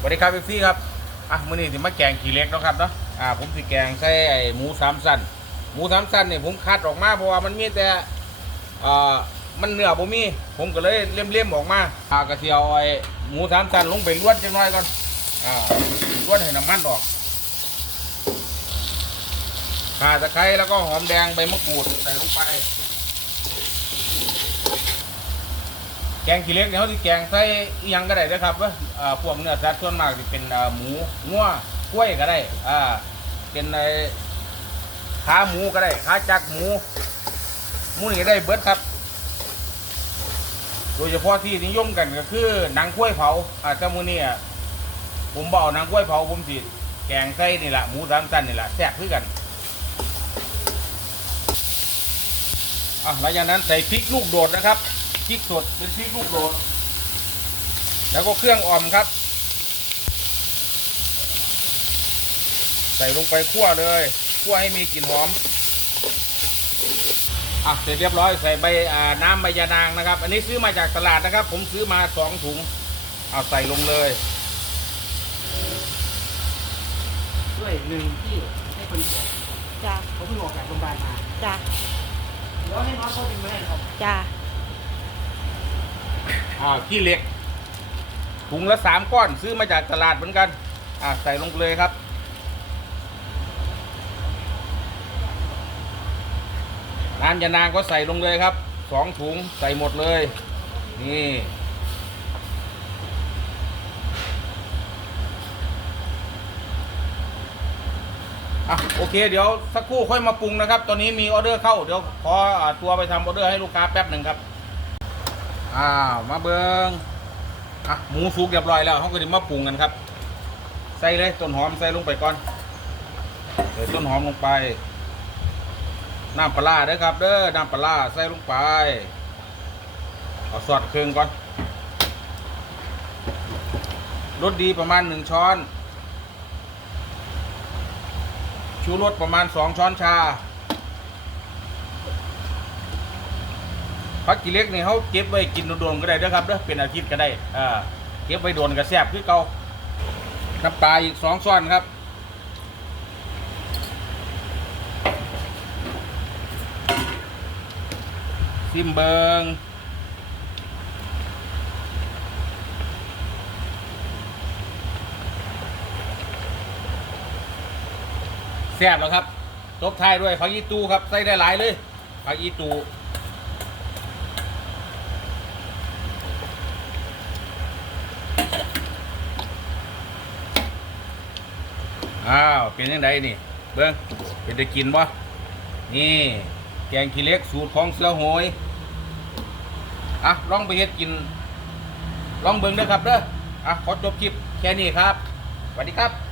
สวัสดีครับเอฟซีครับอะมื้อนี้สิมาแกงขี้เล็กเนาะครับเนาะอ่าผมสิแกงใส่ไอ้หมูสามสั้นหมูสามสั้นเนี่ยผมคัดออกมาเพราะว่ามันมีแต่อ่ามันเนื้อบ่มี ผมก็เลยเลี่ยมๆออกมาอ่ากระเทียวไอ้หมูสามสั้นลงไปลวดจังน้อยก่อนอ่าลวดให้น้ำมันออกข่าตะไคร้แล้วก็หอมแดงใบมะกรูดใส่ลงไป แก งขี้เหล็กเนี่ยเขาที่แกงใส่อิหยังก็ได้นะครับว่าอ่าพวกเนื้อสัตว์ส่วนมากที่เป็นอ่าหมูงัวกล้วยก็ได้อ่าเป็นในขาหมูก็ได้ขาจักหมูหมูนี่ก็ได้เบิดครับ โดยเฉพาะที่นิยมกันก็คือหนังกล้วยเผาอาแต่หมูนี่ผมบเอกหนังกล้วยเผาผมสิแกงใส่นี่แหละหมูสามชั้นนี่แหละแซ่บคือกันอะหลังจากนั้นใส่พริกลูกโดดนะครับ ริกสดเป็นพริกลูกโดดแล้วก็เครื่องอ่อมครับ ใส่ลงไปคั่วเลยคั่วให้มีกลิ่นหอมอะเสร็จเรียบร้อยใส่ใบอ่าน้ำใบยานางนะครับ อันนี้ซื้อมาจากตลาดนะครับ ผมซื้อมาสองถุงเอาใส่ลงเลยด้วยหนึ่งที่ให้คนป่วยจ้าเขาเพิ่งออกจากโรงพยาบาลมาจ้าเดี๋ยวให้น้องเขาดึงมาให้ครับจ้า อ่าขี้เหล็กถุงละสามก้อนซื้อมาจากตลาดเหมือนกัน อ่าใส่ลงเลยครับน้ำยานางก็ใส่ลงเลยครับสองถุงใส่หมดเลย นี่อะโอเค เดี๋ยวสักครู่ค่อยมาปรุงนะครับ ตอนนี้มีออเดอร์เข้า เดี๋ยวขอตัวไปทำออเดอร์ให้ลูกค้าแป๊บหนึ่งครับ อ้าวมาเบิงอะหมูสุกเรียบร้อยแล้วเขาก็จะมาปรุงกันครับ ใส่เลยต้นหอมใส่ลงไปก่อนใส่ต้นหอมลงไปน้ำปลาร้าเด้อครับ เด้อน้ำปลาร้าใส่ลงไปเอาสอดเครื่องก่อนรสดีประมาณหนึ่งช้อน ชูรสประมาณสองช้อนชา พักกิเล็กนี่เขาเก็บไว้กินโดนๆก็ได้เด้อครับเด้อเป็นอาทิตย์ก็ได้อ่าเก็บไว้โดนก็แซ่บคือเก่าน้ำปลาอีกสองช้อนครับซิมเบิงแซ่บแล้วครับ ตบท้ายด้วยผักอีตูครับ ใส่ได้หลายเลยผักอีตู อ้าว เป็นยังไงนี่ เบิ้งเป็นได้กินบ่นี่ แกงขี้เล็กสูตรของเสือโหยอะลองไปเฮ็ดกิน ลองเบิ้งเด้อครับเด้ออะ ขอจบคลิปแค่นี้ครับสวัสดีครับ